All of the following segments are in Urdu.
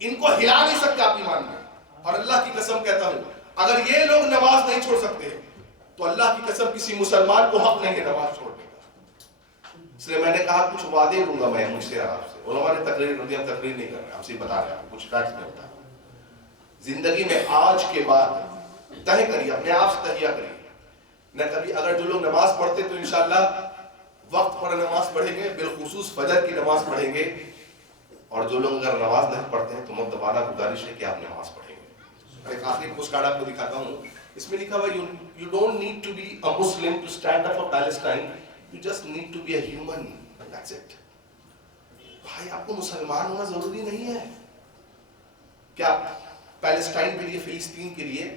ان کو ہلا نہیں سکتے آپ ایمان میں. اور اللہ کی قسم کہتا ہوں اگر یہ لوگ نماز نہیں چھوڑ سکتے تو اللہ کی قسم کسی مسلمان کو حق نہیں ہے نماز چھوڑنے کا. اس لیے میں نے کہا کچھ وعدے لوں گا میں مجھ سے آپ سے. علماء نے تقریر کر دی, ہم تقریر نہیں کر رہے, ہم سے بتا رہے ہیں کچھ فیکٹس میں ہوتا ہے. زندگی میں آج کے بعد طے کریے, اپنے آپ سے تہیہ کریے نہ کبھی اگر جو لوگ نماز پڑھتے تو انشاءاللہ وقت پر نماز پڑھیں گے, بالخصوص فجر کی نماز پڑھیں گے. اور جو لوگ اگر نماز نہیں پڑھتے ہیں تو مدبانہ گزارش ہے کہ آپ نماز پڑھیں گے. ایک آخری پوسٹ کارڈ آپ کو دکھاتا ہوں, اس میں لکھا ہوا you don't need to be a Muslim to stand up for Palestine, you just need to be a human, that's it. بھائی آپ کو مسلمان ہونا ضروری نہیں ہے کیا پیلسٹائن کے لیے, فلسطین کے لیے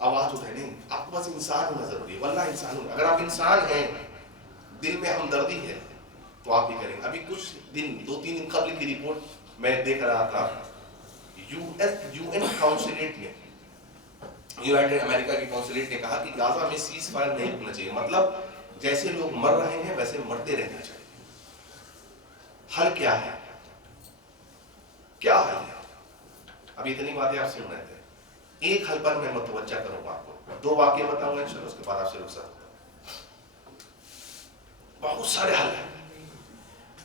آواز اٹھائے, نہیں, آپ کو بس انسان ہونا ضروری ہے. واللہ انسان ہونا, اگر آپ انسان ہیں, دل میں ہمدردی ہے تو آپ بھی کریں گے. ابھی کچھ دن 2-3 دن قبل کی رپورٹ میں دیکھ رہا تھا, UN کونسلیٹ نے, یونائٹڈ امریکہ کی کونسلیٹ نے کہا کہ غزہ میں سیز فائر نہیں ہونا چاہیے. مطلب جیسے لوگ مر رہے ہیں ویسے مرتے رہنا چاہیے. حل کیا ہے, کیا حل ہے؟ اب اتنی باتیں آپ سن رہے تھے, ایک حل پر میں متوجہ کروں گا آپ کو. 2 واقعے بتاؤں گا انشاءاللہ, اس کے بعد آپ سے رخصت ہوگا. بہت سارے حل ہیں.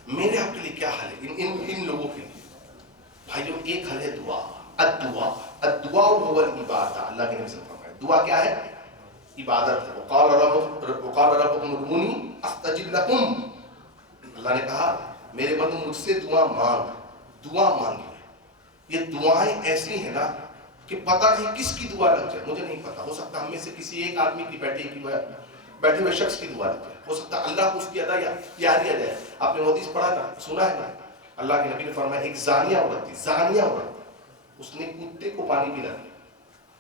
میرے آپ کے لیے کیا حل ہے ان لوگوں کے لیے؟ بھائیو ایک حل ہے دعا. الدعاء هو العبادہ. اللہ کے نبی صلی اللہ علیہ وسلم, دعا کیا ہے؟ عبادت ہے. وقال ربکم ادعونی استجب لکم. اللہ نے کہا میرے بندو مجھ سے دعا مانگ, دعا مانگی. یہ دعائیں ایسی ہیں نا کہ پتہ نہیں کس کی دعا لگ جائے, مجھے نہیں پتا. ہو سکتا ہم میں سے کسی ایک آدمی کی بیٹھے ہوئے شخص کی دعا لگ جائے, ہو سکتا اللہ کو اس کی ادا یاد آ جائے. آپ نے حدیث پڑھا نا, سنا ہے نا, اللہ کے نبی نے فرمایا ایک زانیہ عورت تھی, زانیہ عورت, اس نے کتے کو پانی پلا دیا.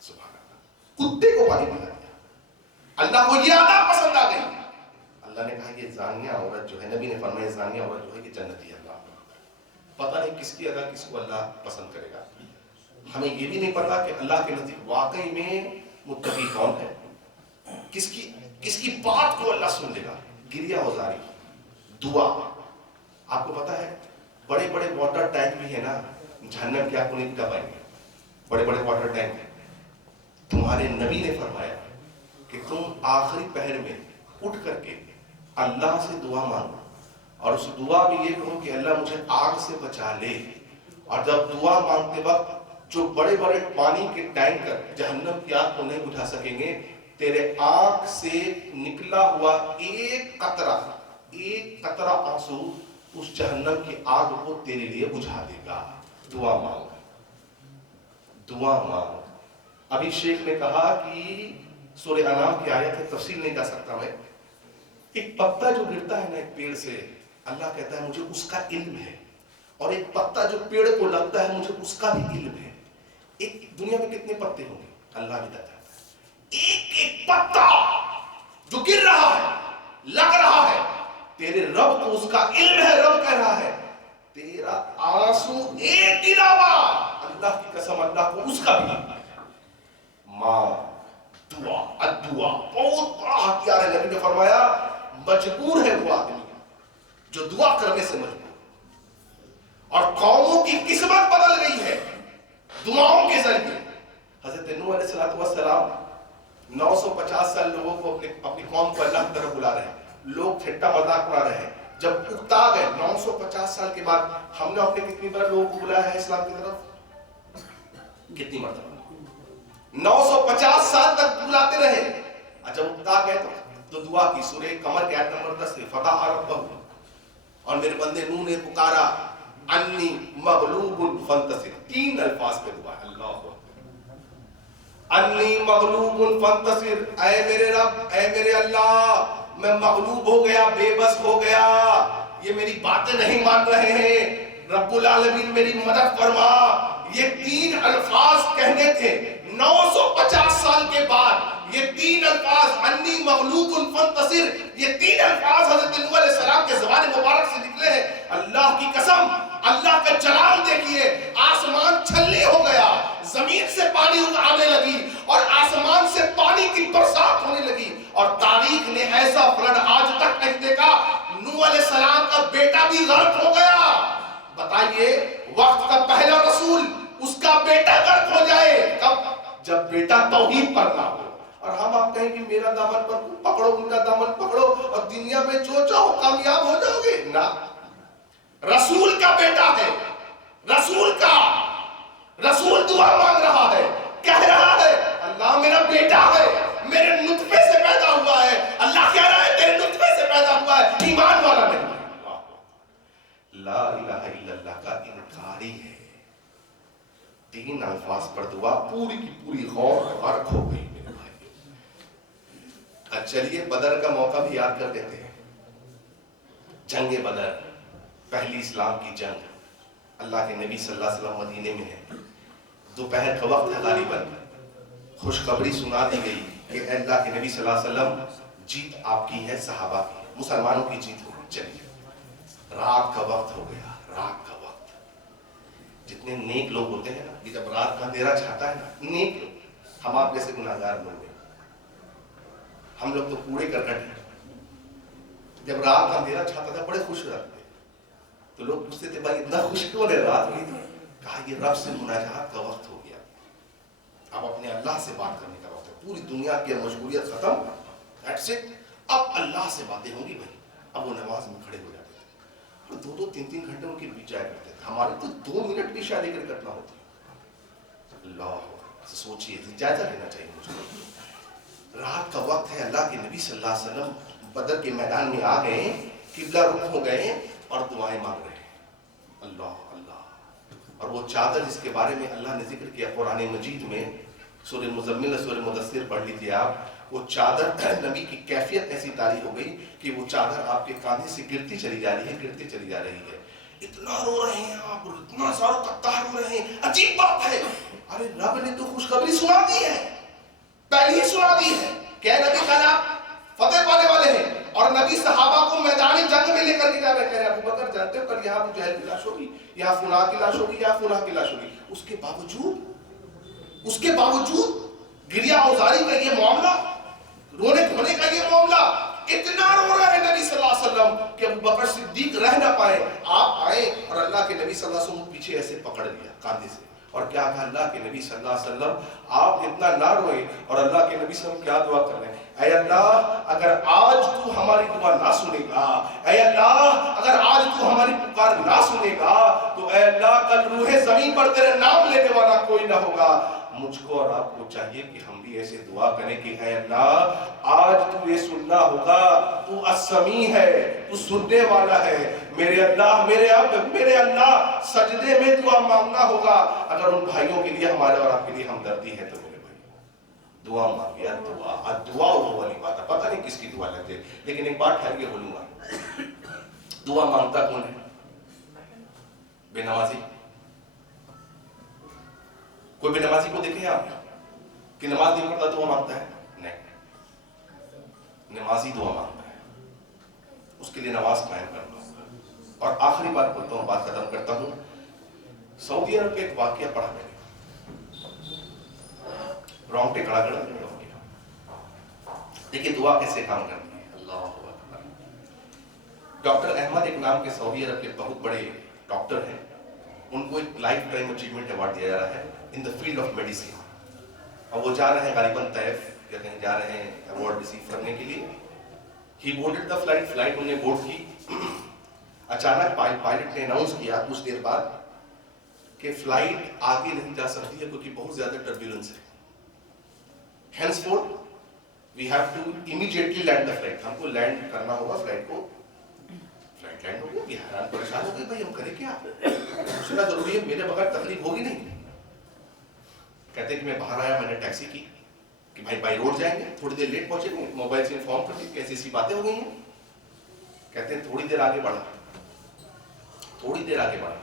سبحان اللہ, کتے کو پانی پلا دیا. اللہ کو یہ ادا پسند آ گئی. اللہ نے کہا یہ زانیہ عورت جو ہے, نبی نے فرمایا زانیہ عورت جو ہے یہ جنتی ہے. اللہ پتہ نہیں کس کی ادا کس کو اللہ پسند کرے گا. ہمیں یہ بھی نہیں پتا کہ اللہ کے نزدیک واقعی میں متقی کون ہے, کس کی بات کو اللہ سن لے گا. گریہ ہوزاری, دعا. آپ کو پتا ہے بڑے بڑے واٹر ٹینک بھی ہے نا, جہنم کے آپ کو نہیں پٹا پائیں گے. بڑے بڑے واٹر ٹینک ہیں. تمہارے نبی نے فرمایا کہ تم آخری پہر میں اٹھ کر کے اللہ سے دعا مانگو, اور اس دعا میں یہ کہو کہ اللہ مجھے آگ سے بچا لے. اور جب دعا مانگتے وقت جو بڑے بڑے پانی کے ٹینکر جہنم کی آگ کو نہیں بجھا سکیں گے, تیرے آنکھ سے نکلا ہوا ایک قطرہ آنسو اس جہنم کی آگ کو تیرے لیے بجھا دے گا. دعا مانگ, دعا مانگ. ابھی شیخ نے کہا کہ سورہ انعام کی آیت ہے, تفصیل نہیں کر سکتا میں. ایک پتا جو گرتا ہے نا ایک پیڑ سے, اللہ کہتا ہے مجھے اس کا علم ہے. اور ایک پتا جو پیڑ کو لگتا ہے مجھے اس کا بھی علم ہے. ایک دنیا میں کتنے پتے ہوں گے اللہ بھی بتاتا ہے. ایک ایک پتا جو گر رہا ہے, لگ رہا ہے, تیرے رب کو اس کا علم ہے. رب کہہ رہا ہے تیرا آنسو ایک گرا ہوا, اللہ کی قسم اللہ کو اس کا بھی علم ہے. ماں دعا, الدعا بہت بڑا ہتھیار ہے. نبی نے فرمایا مجبور ہے وہ آدمی جو دعا کرنے سے مجبور. اور قوموں کی قسمت بدل گئی ہے دعاؤں کے ذریعے. حضرت نوح علیہ السلام 950 سال لوگوں کو اپنی قوم کو اللہ کی طرف بلا رہے ہیں. لوگ ٹھٹا مذاق اڑا رہے ہیں. جب اکتا گئے 950 سال کے بعد, ہم نے اپنے کتنی بار لوگوں کو بلایا ہے اسلام کی طرف؟ کتنی مرتبہ؟ 950 سال تک بلاتے رہے. جب اکتا گئے تو دعا کی. سورہ قمر کے آیت نمبر 10 میں فدعا ربہ, اور میرے بندے نوح نے پکارا انی مغلوب فانتصر. 3 الفاظ پہ دعا ہے. اللہ انی مغلوب فانتصر, اے میرے رب, اے میرے اللہ, میں مغلوب ہو گیا, بے بس ہو گیا, یہ میری باتیں نہیں مان رہے ہیں, رب العالمین میری مدد فرما. یہ 3 الفاظ کہنے تھے 950 سال کے بعد. یہ 3 الفاظ انی مغلوب فانتصر, یہ 3 الفاظ حضرت نوح علیہ السلام کے زبان مبارک سے نکلے ہیں. اللہ کی قسم, اللہ کا جلال دیکھیے. آسمان چھلنی ہو گیا, زمین سے پانی آنے لگی, اور آسمان سے پانی کی برسات ہونے لگی. اور تاریخ نے ایسا فلڈ آج تک نہیں دیکھا. نوح علیہ السلام کا بیٹا بھی غرق ہو گیا. بتا آئیے وقت کا پہلا رسول اس کا بیٹا غرق ہو جائے، کب؟ جب بیٹا توحید پر نہ ہو. اور ہم آپ کہیں کہ میرا دامن پر پکڑو، ان کا دامن پکڑو اور دنیا میں جو چاہو کامیاب ہو جاؤ گے. نہ، رسول کا بیٹا ہے، رسول دعا مانگ رہا ہے، کہہ رہا ہے اللہ میرا بیٹا ہے، میرے نطفے سے پیدا ہوا ہے. اللہ کہہ رہا ہے تیرے نطفے سے پیدا ہوا ہے، ایمان والا نہیں. لا الہ الا اللہ کا انکاری ہے. 3 الفاظ پر دعا پوری کی پوری غور غرق ہو گئی میرے بھائی. چلیے بدر کا موقع بھی یاد کر لیتے ہیں. جنگ بدر، پہلی اسلام کی جنگ. اللہ کے نبی صلی اللہ علیہ وسلم مدینے میں ہیں، دوپہر کا وقت ہے، غالباً خوشخبری سنا دی گئی کہ اے اللہ کے نبی صلی اللہ علیہ وسلم جیت آپ کی ہے، صحابہ کی، مسلمانوں کی جیت ہوگی. چلیے رات کا وقت ہو گیا، رات کا وقت. جتنے نیک لوگ ہوتے ہیں نا، کہ جب رات کا اندھیرا چھاتا ہے نا، نیک لوگ، ہم آپ جیسے گناہگار لوگ ہیں، ہم لوگ تو کوڑے کرکٹ ہیں. جب رات کا اندھیرا چھاتا تھا بڑے خوش رہتے، تو لوگ پوچھتے تھے بھائی اتنا خوش کیوں ہے، رات ہوئی تھی؟ کہا یہ رب سے مناجات کا وقت ہو گیا، اب اپنے اللہ سے بات کرنے کا وقت ہے. پوری دنیا کی مشغولیت ختم، دیٹس اٹ، اب اللہ سے باتیں ہوں گی بھائی. اب وہ نماز میں کھڑے ہو جاتے تھے اور 2-2 3-3 گھنٹے ان کے بیچ جایا کرتے تھے. ہمارے تو 2 منٹ بھی شادی کر کٹنا ہوتی ہے. اللہ سوچیے، جائزہ لینا چاہیے مجھے. رات کا وقت ہے، اللہ کے نبی صلی اللہ علیہ وسلم بدر کے میدان میں آ گئے، قبلہ رخ ہو گئے اور دعائیں مانگ رہے ہیں. اللہ اللہ. اور وہ چادر جس کے بارے میں اللہ نے ذکر کیا قرآن مجید میں، سورہ مزمل اور سورہ مدثر پڑھ لیجیے آپ. وہ چادر، نبی کی کیفیت ایسی طاری ہو گئی کہ وہ چادر آپ کے کاندھے سے گرتی چلی جا رہی ہے، گرتی چلی جا رہی ہے. اتنا رو رہے ہیں آپ، اتنا سارا قطار رو رہے ہیں. عجیب بات ہے، ارے رب نے تو خوشخبری سنا دی ہے، پہلے ہی سنا دی ہے کہ نبی کل آپ فتح پانے والے ہیں. اور نبی صحابہ کو میدان جنگ میں لے کر کے جا رہے، کہہ رہے ابو بکر جانتے ہو کل یہاں ابو جہل کی لاش ہوگی، یہاں فلاں کی لاش ہوگی، یہاں فلاں کی لاش ہوگی. اس کے باوجود گریا اوزاری کا یہ معاملہ، رونے دھونے کا یہ معاملہ، اتنا رو رہا ہے نبی صلی اللہ علیہ وسلم کہ ابو بکر صدیق رہ نہ پائے. آپ آئے اور اللہ کے نبی صلی اللہ علیہ وسلم پیچھے ایسے پکڑ لیا کاندھے سے اور کیا کہا، اللہ کے نبی صلی اللہ علیہ وسلم آپ اتنا نہ روئے. اور اللہ کے نبی صلی اللہ علیہ وسلم کیا دعا کر رہے ہیں، اے اللہ اگر آج تو ہماری دعا نہ سنے گا، اے اللہ اگر آج تو ہماری پکار نہ سنے گا، تو اے اللہ کل روح زمین پر تیرے نام لینے والا کوئی نہ ہوگا. مجھ کو اور آپ کو چاہیے کہ ہم بھی ایسے دعا کریں کہ اے اللہ آج تو یہ سننا ہوگا، تو السمیع ہے، تو سننے والا ہے. میرے اللہ، میرے اللہ سجدے میں دعا مانگنا ہوگا. اگر ان بھائیوں کے لیے ہمارے اور آپ کے لیے ہمدردی ہے تو میرے بھائی دعا مانگیا. دعا وہ والی بات ہے، پتہ نہیں کس کی دعا لگتے، لیکن ایک بات ٹھہر کے بولوں گا، دعا مانگتا کون ہے؟ بے نمازی. کوئی بے نمازی کو دیکھیں آپ کہ نماز نہیں پڑھتا دعا مانگتا ہے؟ نہیں، نمازی دعا مانگتا ہے، اس کے لیے نماز قائم کرنا ہوگا. اور آخری بات بولتا ہوں، بات ختم کرتا ہوں. سعودی عرب کا ایک واقعہ پڑھا میں نے، رونگٹے کھڑا کر دیا. دیکھیے دعا کیسے کام کرتی ہے. اللہ اکبر. ڈاکٹر احمد ایک نام کے سعودی عرب کے بہت بڑے ڈاکٹر ہیں، ان کو ایک لائف ٹائم اچیومنٹ ایوارڈ دیا جا رہا ہے ان دا فیلڈ آف میڈیسن. اور وہ جا رہے ہیں غالباً طیف یا کہیں جا رہے ہیں ایوارڈ ریسیو کرنے کے لیے. ہی بورڈڈ دا فلائٹ انہوں نے بورڈ کی. اچانک پائلٹ نے اناؤنس کیا کچھ دیر بعد کہ فلائٹ آگے نہیں جا سکتی ہے کیونکہ بہت زیادہ ٹربیولنس ہے. henceforth we have to immediately land the flight. ہم کو لینڈ کرنا ہوگا فلائٹ کو. فلائٹ لینڈ ہو گئی، حیران پریشان ہو گئی، بھائی ہم کریں کیا؟ پوچھنا ضروری ہے، میرے بغیر تکلیف ہوگی نہیں. کہتے ہیں کہ میں باہر آیا، میں نے ٹیکسی کی کہ بھائی بائی روڈ جائیں گے، تھوڑی دیر لیٹ پہنچیں گے، موبائل سے انفارم کر دی کیسی ایسی باتیں ہو گئی ہیں. کہتے ہیں تھوڑی دیر آگے بڑھا، تھوڑی دیر آگے بڑھا،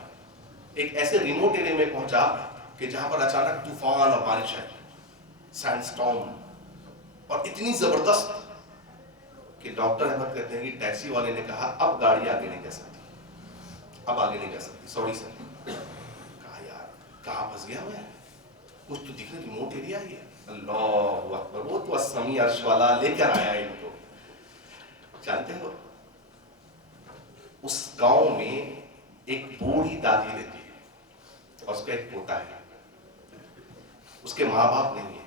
ایک ایسے ریموٹ ایریا میں پہنچا کہ جہاں پر اچانک طوفان اور بارش ہے، سینڈ اسٹارم، اور اتنی زبردست کہ ڈاکٹر احمد کہتے ہیں کہ ٹیکسی والے نے کہا اب گاڑی آگے نہیں جا سکتی، اب آگے نہیں جا سکتی، سوری سر. کہا یار کہاں پھنس گیا میں، کچھ تو دکھ رہا ریموٹ ایریا ہی ہے. اللہ اکبر. وہ تو السمیع عرش والا لے کر آیا ان کو. جانتے ہو اس گاؤں میں ایک بوڑھی دادی رہتی ہے اور اس کا ایک پوتا ہے. اس کے ماں باپ نہیں ہے,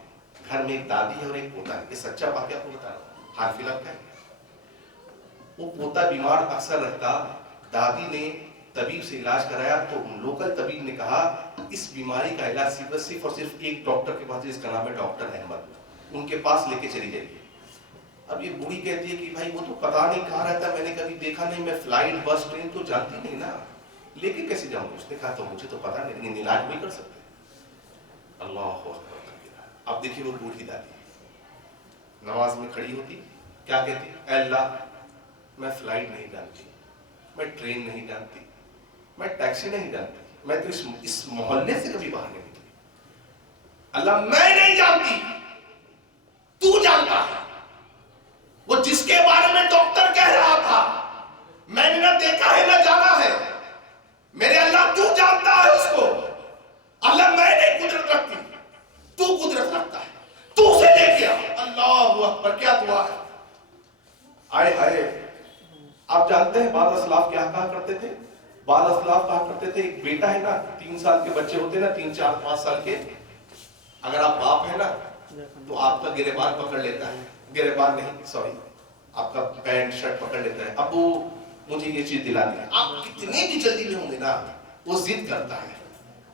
گھر میں ایک دادی ہے اور ایک پوتا ہے. یہ سچا واقعہ کو بتا رہا ہوں, حال فی الحال کا ہے. وہ پوتا بیمار اکثر رہتا, دادی نے طبیب سے علاج کرایا تو لوکل طبیب نے کہا اس بیماری کا علاج صرف اور صرف ایک ڈاکٹر کے پاس, جس کا نام ہے ڈاکٹر احمد, ان کے پاس لے کے چلی جائیے. اب یہ بوڑھی کہتی ہے کہ بھائی وہ تو پتا نہیں کہاں رہتا, میں نے کبھی دیکھا نہیں, میں فلائٹ بس ٹرین تو جانتی نہیں نا, لے کے کیسے جاؤں. اس نے کہا تو مجھے تو پتا نہیں, لیکن علاج نہیں کر سکتے. اللہ اکبر. اب دیکھیے وہ بوڑھی دادی نماز میں کھڑی ہوتی, کیا کہتی, اے اللہ میں فلائٹ نہیں جانتی, میں ٹرین نہیں جانتی, میں ٹیکسی نہیں جانتی, میں تو اس محلے سے کبھی باہر نہیں نکلی. اللہ میں نہیں جانتی, تو جانتا ہے. وہ جس کے بارے میں ڈاکٹر کہہ رہا تھا میں نے نہ دیکھا ہے نہ جانا ہے, میرے اللہ تو جانتا ہے اس کو. اللہ میں نہیں قدرت رکھتی, تو قدرت رکھتا ہے, تو اسے لے گیا. اللہ اکبر, کیا دعا ہے. آئے ہائے. آپ جانتے ہیں بعض اسلاف کیا کہا کرتے تھے؟ بعض اسلاف کہا کرتے تھے ایک بیٹا ہے نا, 3 سال کے بچے ہوتے نا, 3 4 5 سال کے, اگر آپ باپ ہے نا تو آپ کا گریبان پکڑ لیتا ہے, گریبان نہیں سوری, آپ کا پینٹ شرٹ پکڑ لیتا ہے, ابو مجھے یہ چیز دلا دیں. آپ کتنے بھی جلدی میں ہوں گے نا, وہ ضد کرتا ہے.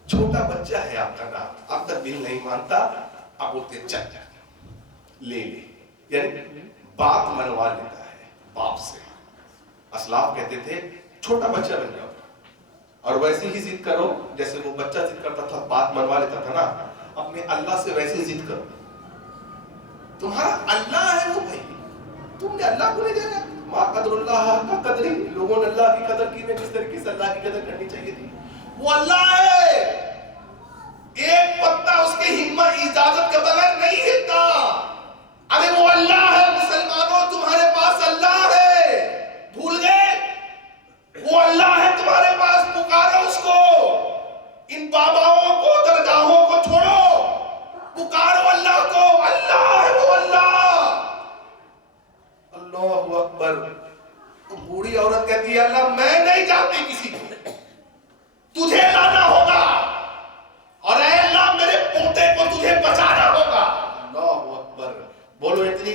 چھوٹا بچہ ہے آپ کا نام, آپ کا دل نہیں مانتا, آپ بولتے چل جا لے لے, یعنی بات منوا لیتا ہے باپ سے. اسلاف کہتے تھے چھوٹا بچہ بن جاؤ اور ویسے ہی ضد کرو جیسے وہ بچہ ضد کرتا تھا, بات منوا لیتا تھا نا, اپنے اللہ سے ویسے ضد کرو. تمہارا اللہ ہے وہ بھائی, تم نے اللہ کو نہیں جانا. ما قدر اللہ کا قدر ہی, لوگوں نے اللہ کی قدر کی, میں کس طریقے سے اللہ کی قدر کرنی چاہیے تھی. وہ اللہ ہے, ایک پتا اس کے ہمت اجازت کے بغیر نہیں ہلتا. ارے وہ اللہ ہے مسلمانوں, تمہارے پاس اللہ ہے, بھول گئے؟ وہ اللہ ہے تمہارے پاس, پکارو اس کو. ان باباؤں کو, درگاہوں کو چھوڑو, پکارو اللہ کو. اللہ ہے وہ اللہ. اللہ اکبر. تو بوڑھی عورت کہتی ہے اللہ میں نہیں جانتی کسی کو, تجھے لانا ہوگا, اور اے اللہ میرے پوتے کو تجھے بچانا ہوگا. اللہ اکبر. بولو اتنی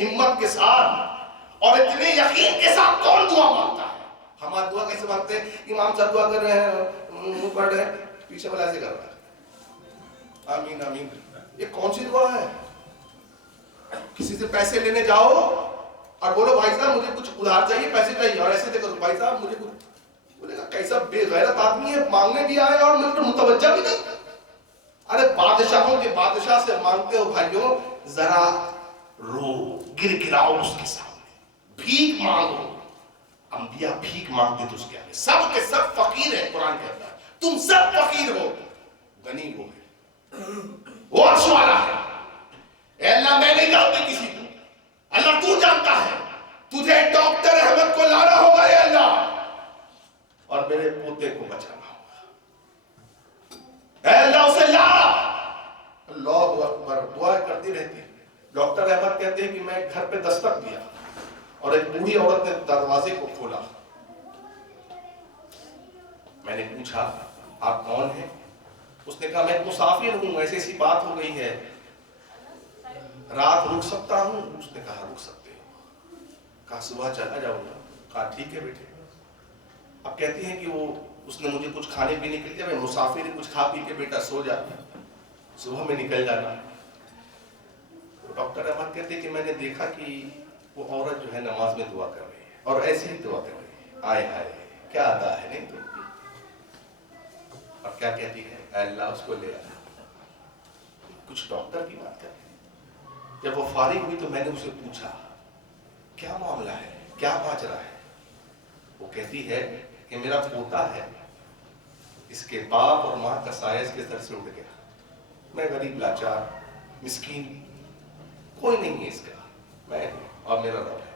ہمت کے ساتھ اور اتنے یقین کے ساتھ کون دعا مانگتا ہے؟ ہمارا دعا کیسے مانگتے ہیں؟ امام صاحب دعا کر رہے ہیں, منہ پڑھ رہے ہیں, پیچھے والا ایسے کر رہا ہے آمین آمین. یہ کون سی دعا ہے؟ کسی سے پیسے لینے جاؤ اور بولو بھائی صاحب مجھے کچھ ادھار چاہیے, پیسے چاہیے, اور ایسے کرو بھائی صاحب مجھے کچھ, بولے گا کیسا بے غیرت آدمی ہے, مانگنے بھی آئے اور مجھے متوجہ بھی نہیں. ارے بادشاہوں کے بادشاہ سے مانگتے ہو بھائیوں, ذرا رو, گر گراؤ اس کے سامنے, بھیک مانگو. انبیاء بھیک مانگتے تو اس کے آگے, سب کے سب فقیر ہیں. قرآن کہتا ہے تم سب فقیر ہو, غنی وہ ہے, وہ عرش والا ہے. اے اللہ میں نہیں جانتی کسی کو, اللہ تو جانتا ہے. تجھے ڈاکٹر احمد کو لانا ہوگا اے اللہ, اور میرے پوتے کو بچانا ہوگا. اے اللہ اسے لا. اللہ اکبر. دعا کرتی رہتی. ڈاکٹر احمد کہتے ہیں کہ میں گھر پہ دستک دیا اور ایک بوڑھی عورت نے دروازے کو کھولا. میں نے پوچھا آپ کون ہیں؟ اس نے کہا میں مسافر ہوں, ایسی ایسی بات ہو گئی ہے, رات رک سکتا ہوں؟ اس نے کہا رک سکتے ہو. کہا صبح چلا جاؤں گا. کہا ٹھیک ہے بیٹے. اب کہتی ہیں کہ وہ اس نے مجھے کچھ کھانے پینے کے لیے, میں مسافر کچھ کھا پی کے بیٹا سو جا, صبح میں نکل جانا. ڈاکٹر احمد کہتے ہیں کہ میں نے دیکھا کہ وہ عورت جو ہے نماز میں دعا کر رہی ہے, اور ایسی ہی دعا کر رہی ہے. آئے ہائے کیا ادا ہے نہیں تو. اور کیا کہتی ہے, اے اللہ اس کو لے آ. کچھ ڈاکٹر کی بات کر رہی. جب وہ فارغ ہوئی تو میں نے اسے پوچھا کیا معاملہ ہے, کیا ماجرا ہے؟ وہ کہتی ہے کہ میرا پوتا ہے, اس کے باپ اور ماں کا سایہ اس کے سر سے اٹھ گیا. میں غریب لاچار مسکین, کوئی نہیں ہے اس کا, میں اور میرا رب ہے.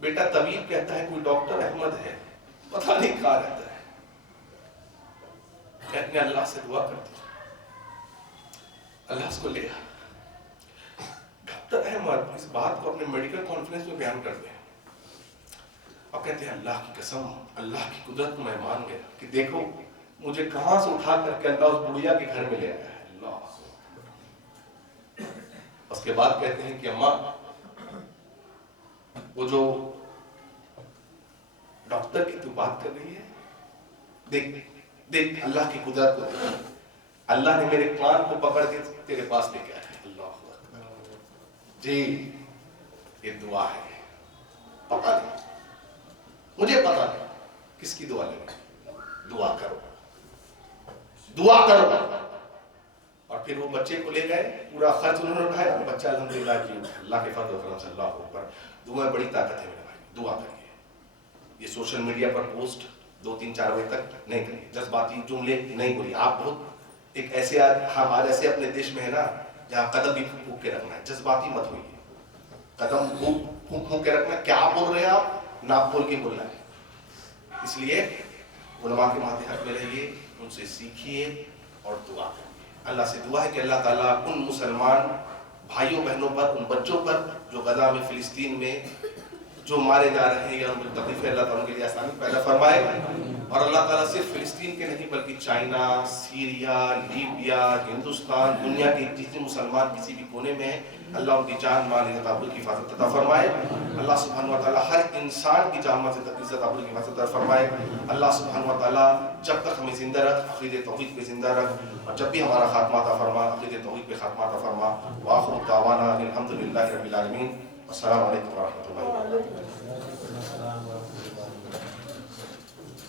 بیٹا طبیب کہتا ہے کوئی ڈاکٹر احمد ہے, پتہ نہیں کہاں رہتا ہے. میں اپنے اللہ سے دعا کرتی ہوں, اللہ اس کو لے آ. ڈاکٹر احمد اس بات کو اپنے میڈیکل کانفرنس میں بیان کرتے ہیں. اور کہتے ہیں اللہ کی قسم، اللہ کی قدرت کو میں مان گیا کہ دیکھو مجھے کہاں سے اٹھا کر کے اللہ اس بڑھیا کے گھر میں لے آیا ہے. اللہ. اس کے بعد کہتے ہیں کہ اماں وہ جو ڈاکٹر کی تو بات کر رہی ہے، دیکھ دیکھ اللہ کی قدرت کو دیکھ. اللہ نے میرے کان کو پکڑ کے تیرے پاس لے کے آیا. اللہ اکبر. جی یہ دعا ہے. پتا نہیں، مجھے پتا نہیں کس کی دعا لے. دعا کرو، دعا کرو. اور پھر وہ بچے کو لے گئے، پورا خرچ انہوں نے اٹھایا. بچہ الحمدللہ کی اللہ کے فضل و کرم سے. اللہ اکبر. دعا بڑی طاقت ہے میرے بھائی، دعا کریے. یہ سوشل میڈیا پر پوسٹ 2-3-4 بجے تک نہیں کریے، جذباتی جملے نہیں بولیے. آپ بہت ایک ایسے ہمارے ایسے اپنے دیش میں ہے نا جہاں قدم بھی پھونک کے رکھنا ہے. جذباتی مت ہوئیے. قدم پھونک کے رکھنا. کیا بول رہے ہیں آپ؟ نہ بول کے بولنا ہے. اس لیے علماء کے ماتحت میں رہیے، ان سے سیکھیے اور دعا کریے. اللہ سے دعا ہے کہ اللہ تعالیٰ ان مسلمان بھائیوں بہنوں پر، ان بچوں پر جو غزہ میں، فلسطین میں جو مارے جا رہے ہیں یا ان کو تکلیف ہے، اللہ تعالیٰ ان کے لیے آسانی پیدا فرمائے. اور اللہ تعالیٰ صرف فلسطین کے نہیں بلکہ چائنا، سیریا، لیبیا، ہندوستان، دنیا کے جتنے مسلمان کسی بھی کونے میں ہیں، اللہ ان کی جان مال عزت آبرو کی حفاظت عطا فرمائے. اللہ سبحانہ و تعالیٰ ہر انسان کی جان مال عزت آبرو کی حفاظت عطا فرمائے. اللہ سبحانہ و تعالیٰ جب تک ہمیں زندہ رکھ، عقیدہ توحید پہ زندہ رکھ، اور جب بھی ہمارا خاتمہ عطا فرما، عقیدہ توحید پہ خاتمہ عطا فرما. وآخر دعوانا الحمدللہ رب العالمین. السلام علیکم ورحمۃ اللہ وبرکاتہ.